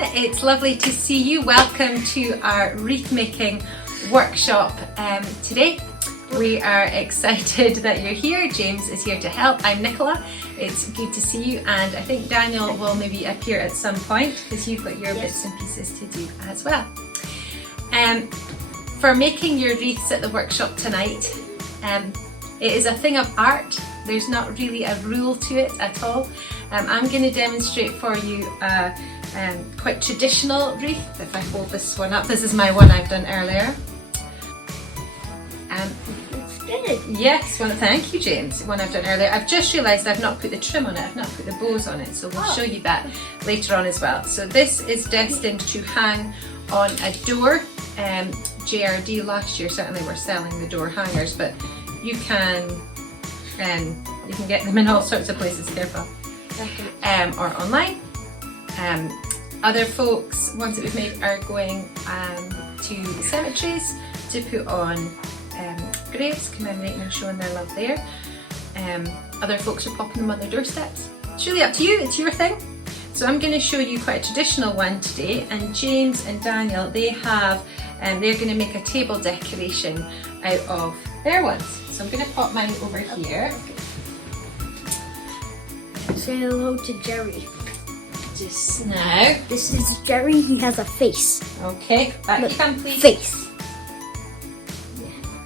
it's lovely to see you. Welcome to our wreath making workshop today. We are excited that you're here. James is here to help. I'm Nicola. It's good to see you, and I think Daniel will maybe appear at some point because you've got your bits and pieces to do as well. For making your wreaths at the workshop tonight, it is a thing of art. There's not really a rule to it at all. I'm going to demonstrate for you a quite traditional wreath. If I hold this one up, this is my one I've done earlier. It's good. Yes, well, thank you, James. One I've done earlier. I've just realised I've not put the trim on it. I've not put the bows on it, so we'll show you that later on as well. So this is destined to hang on a door. JRD last year certainly were selling the door hangers, but you can get them in all sorts of places. Careful. Or online. Other folks, ones that we've made, are going to cemeteries to put on graves, commemorating and showing their love there. Other folks are popping them on their doorsteps. It's really up to you, it's your thing. So I'm going to show you quite a traditional one today, and James and Daniel, they have, they're going to make a table decoration out of their ones. So I'm going to pop mine over here. Say hello to Jerry. Just now. This is Jerry. He has a face. Okay, back you come, please. Face.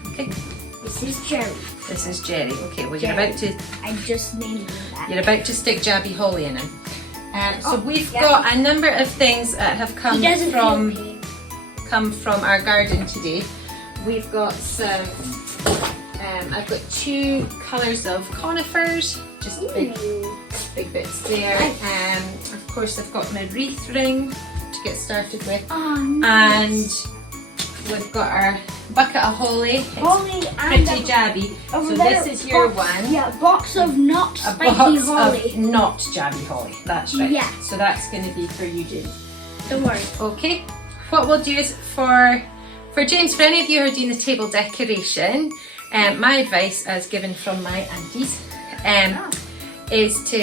Okay. This is Jerry. This is Jerry. Okay, well Jerry. you're about to. I just named him that. You're about to stick Jabby Holly in it. So we've got a number of things that have come from our garden today. We've got some. I've got two colours of conifers, just big bits there. Of course, I've got my wreath ring to get started with, nice. And we've got our bucket of holly. Holly and pretty jabby. So this is your one. Yeah, a box of not spiky box holly. Of not jabby holly. That's right. Yeah. So that's going to be for you, James. Don't worry. Okay. What we'll do is for James, for any of you who are doing the table decoration, my advice, as given from my aunties, is to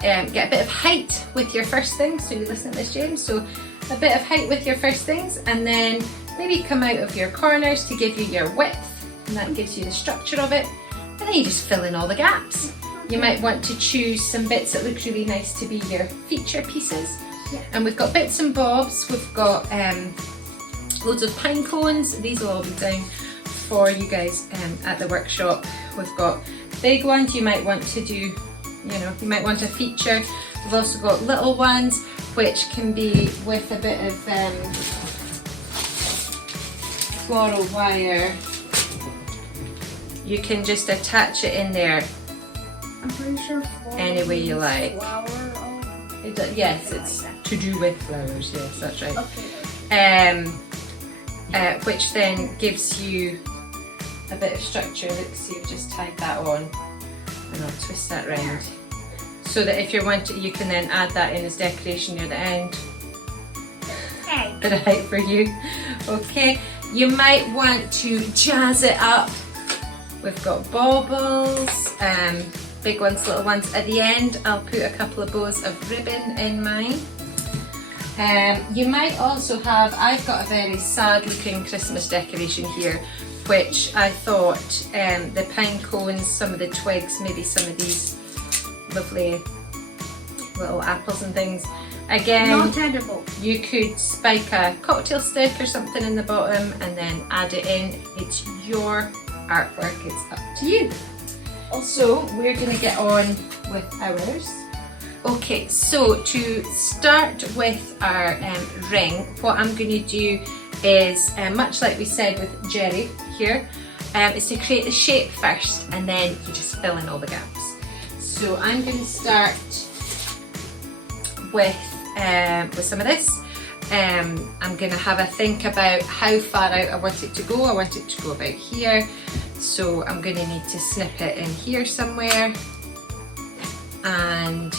get a bit of height with your first things. So you listen to this, James. So a bit of height with your first things, and then maybe come out of your corners to give you your width, and that gives you the structure of it. And then you just fill in all the gaps. You might want to choose some bits that look really nice to be your feature pieces. Yeah. And we've got bits and bobs. We've got loads of pine cones. These will all be down for you guys at the workshop. We've got big ones you might want to do, you might want a feature. We've also got little ones which can be with a bit of floral wire. You can just attach it in there I'm pretty sure any way you like. Flower. Yes, it's to do with flowers. Yes, that's right. Okay. Which then gives you a bit of structure. Look, see, you've just tied that on, and I'll twist that round so that if you want to, you can then add that in as decoration near the end. Bit of height for you. Okay, you might want to jazz it up. We've got baubles, big ones, little ones. At the end, I'll put a couple of bows of ribbon in mine. You might also have, I've got a very sad looking Christmas decoration here, which I thought the pine cones, some of the twigs, maybe some of these lovely little apples and things. Again, Not edible. You could spike a cocktail stick or something in the bottom and then add it in. It's your artwork, it's up to you. Also, we're going to get on with ours. Okay, so to start with our ring, what I'm going to do is, much like we said with Jerry here, is to create the shape first, and then you just fill in all the gaps. So I'm going to start with some of this. I'm going to have a think about how far out I want it to go. I want it to go about here, so I'm going to need to snip it in here somewhere, and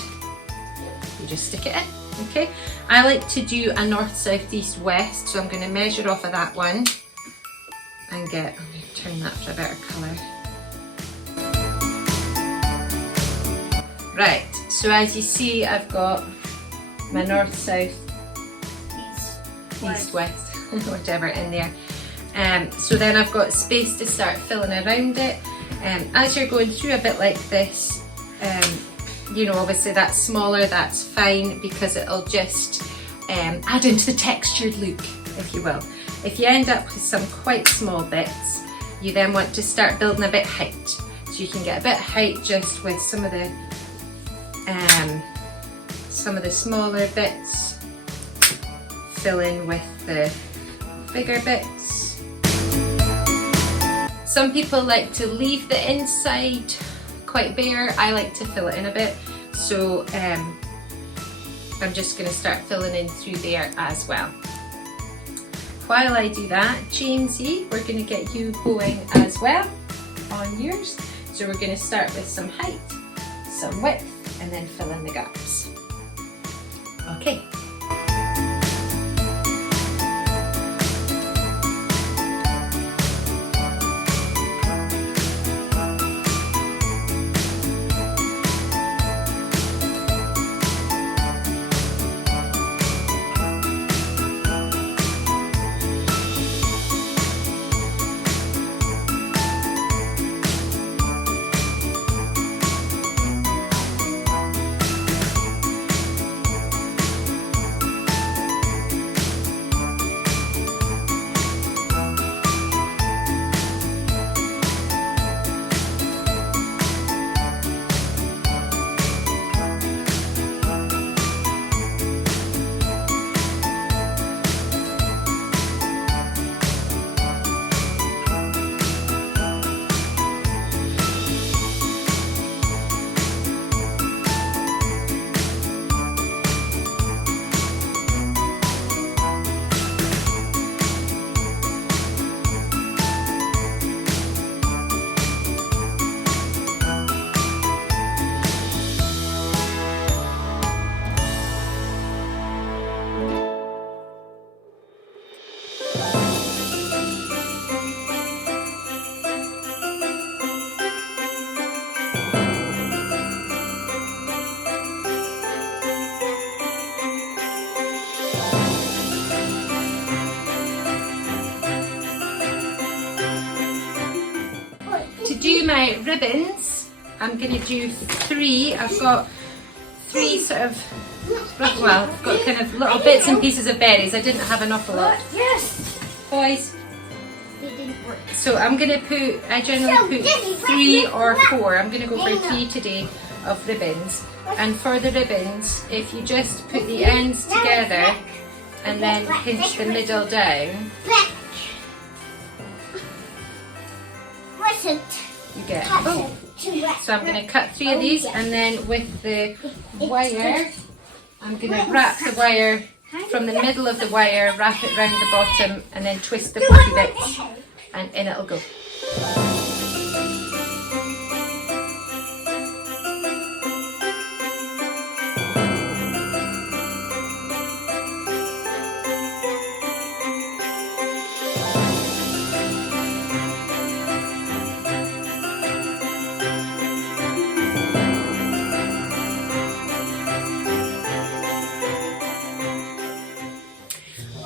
you just stick it in. Okay, I like to do a north, south, east, west, so I'm going to measure off of that one and I'm going to turn that for a better colour. Right, so as you see, I've got my north, south, West. east, west, whatever in there. So then I've got space to start filling around it. As you're going through a bit like this, you know, obviously that's smaller, that's fine, because it'll just add into the textured look, if you will. If you end up with some quite small bits, you then want to start building a bit height. So you can get a bit of height just with some of the smaller bits, fill in with the bigger bits. Some people like to leave the inside quite bare. I like to fill it in a bit, so I'm just going to start filling in through there as well. While I do that, Jamesy, we're going to get you going as well on yours. So we're going to start with some height, some width, and then fill in the gaps. Okay. My ribbons, I'm going to do 3. I've got 3 sort of, well, I've got kind of little bits and pieces of berries. I didn't have an awful lot. Yes! Boys. They didn't work. So I'm going to put, I generally put 3 or 4. I'm going to go for 3 today of ribbons. And for the ribbons, if you just put the ends together and then pinch the middle down, you get, oh, so I'm going to cut 3 of these, and then with the wire, I'm going to wrap the wire from the middle of the wire, wrap it round the bottom, and then twist the pokey bits, and in it'll go.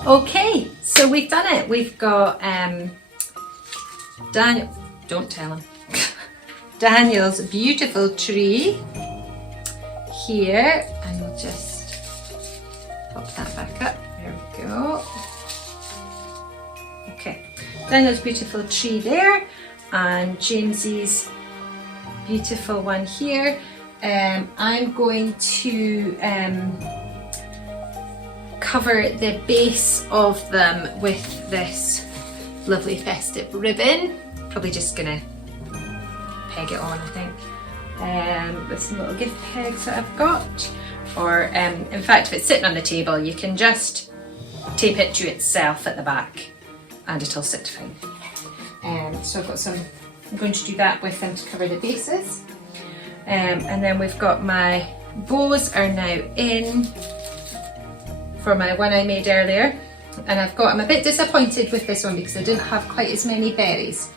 Okay, so we've done it. We've got Daniel, don't tell him, Daniel's beautiful tree here, and we'll just pop that back up. There we go. Okay, Daniel's beautiful tree there, and Jamesy's beautiful one here. I'm going to cover the base of them with this lovely festive ribbon. Probably just gonna peg it on, I think, with some little gift pegs that I've got. Or in fact, if it's sitting on the table, you can just tape it to itself at the back and it'll sit fine. So I've got some, I'm going to do that with them to cover the bases. And then we've got my bows are now in for my one I made earlier, and I'm a bit disappointed with this one because I didn't have quite as many berries,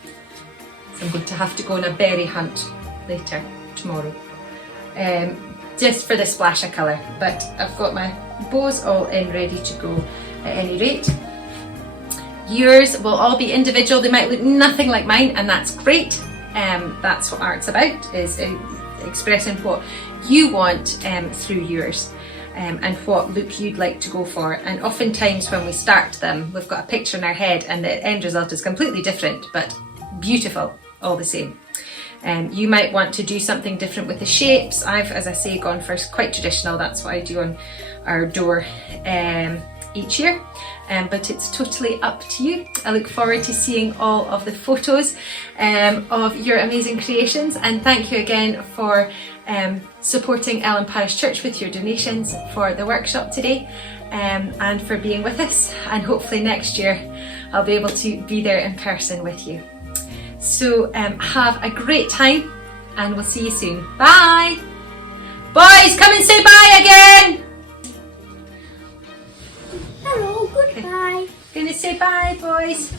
so I'm going to have to go on a berry hunt later tomorrow, just for the splash of colour. But I've got my bows all in ready to go, at any rate. Yours will all be individual. They might look nothing like mine, and that's great. That's what art's about, is expressing what you want through yours, and what look you'd like to go for. And oftentimes when we start them, we've got a picture in our head and the end result is completely different, but beautiful all the same. You might want to do something different with the shapes. I've, as I say, gone for quite traditional. That's what I do on our door each year, but it's totally up to you. I look forward to seeing all of the photos of your amazing creations, and thank you again for supporting Ellen Parish Church with your donations for the workshop today, and for being with us, and hopefully next year I'll be able to be there in person with you. So have a great time, and we'll see you soon. Bye! Boys, come and say bye again! Hello, goodbye. Gonna say bye, boys.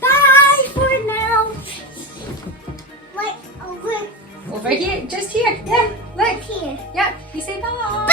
Bye for now. Wait, over Over here, just here. Yeah, look. here. Yep, you say bye.